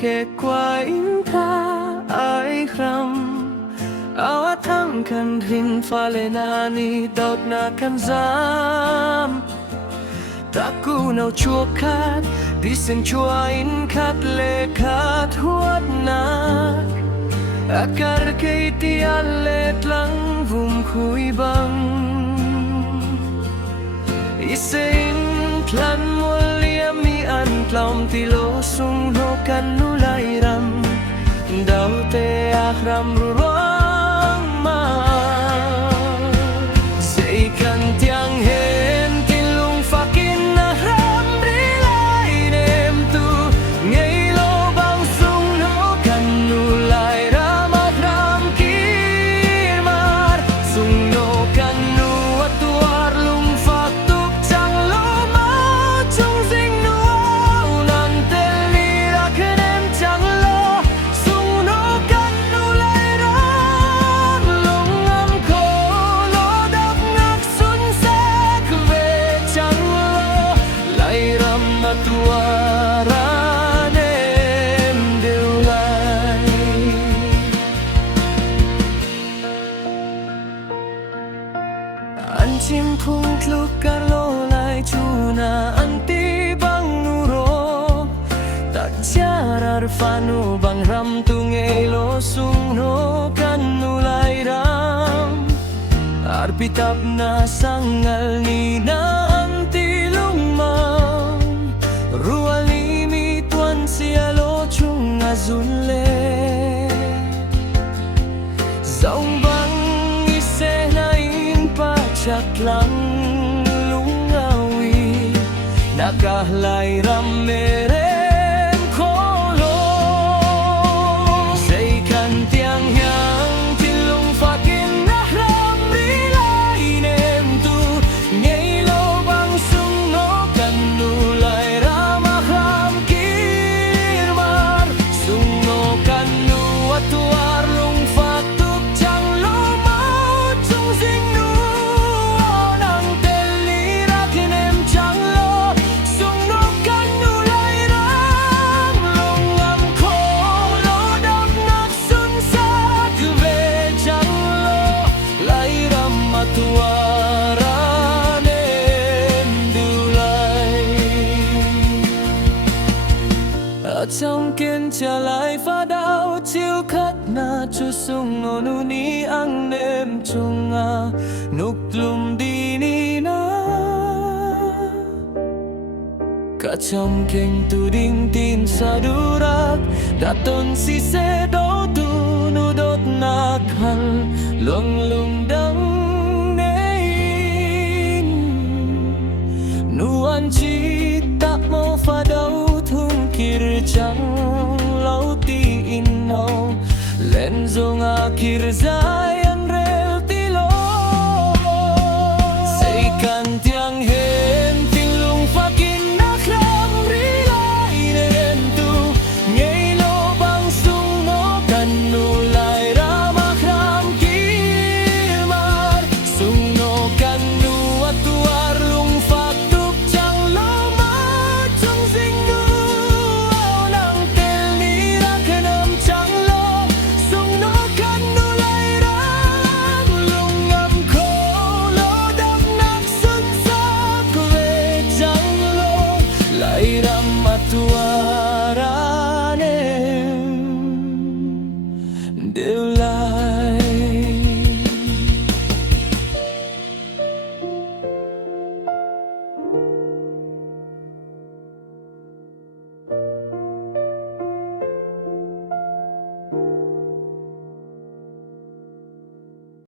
kê qua in tha ai khram awa thang kan rin falena ni daut na kan zam taku nau chua khat đi sen chua in khat le khat huat na akar kay ti alet lang vum khui bang isein plan mulia mi an tlaum ti lo sung no kan nu lai ram dau te akram ruang ma sei kan tiang hen tin lung fakin na ram ri lai nem tu ngei lo bang sung no kan nu lai ram akram kirmar sung no kan nu atuar lung fak tuk chang lo ma chung sing nu nan te li ra kenem chang lo sung no kan nu lai ram lung am ko lo dak ngak sun sak ve chang lo lai ram atuara nem deu lai an chim phung tluk kar lo lai chuna an ti bang nuro tak charar fanu bang ram tu ngei lo sung no kan nu lai ram arpitap na sangal ni na an ti lung mang ruali mi tuan sia lo chung azul le dòng băng ise na in pa chak lang lungawi nakahlay ram meren kolo say kan tiang yang tilung fakin na ram rilay nem tu ngei lo bang sung no kan nu lai ram akram kirmar sung no kan nu atuar lung fak tuk chang lo mau chung sing nu nang tel li ra kinem chang lo sung no kan nu lai ram long am ko lo dak nak sun sak ve chang lo lai ram atuara nem du lai ở trong kiên trở lại phá đau chiếu khát na chu sung ngô nu ni ang nem chung a nuk lum đi ni na cả trong kinh tu đinh tin sa du rak đã tôn si se do tu nu đốt na khăn luang lung đắng nein nu an chi tak mo pha đâu thung kir chang lau ti in no len zong a kir zai an rel ti lo say kan tiang hen tin lung fakin na khlam ri lai nen tu ngei lo bang sung no kan nu lai ram akram kirmar sung no kan nu atuar lung fak tuk chang lo ma chung sing nu nang tel ni ra kenam chang lo sung no kan nu lai ram lung am ko lo dam nak sun sak ve chang lo lai ram atuara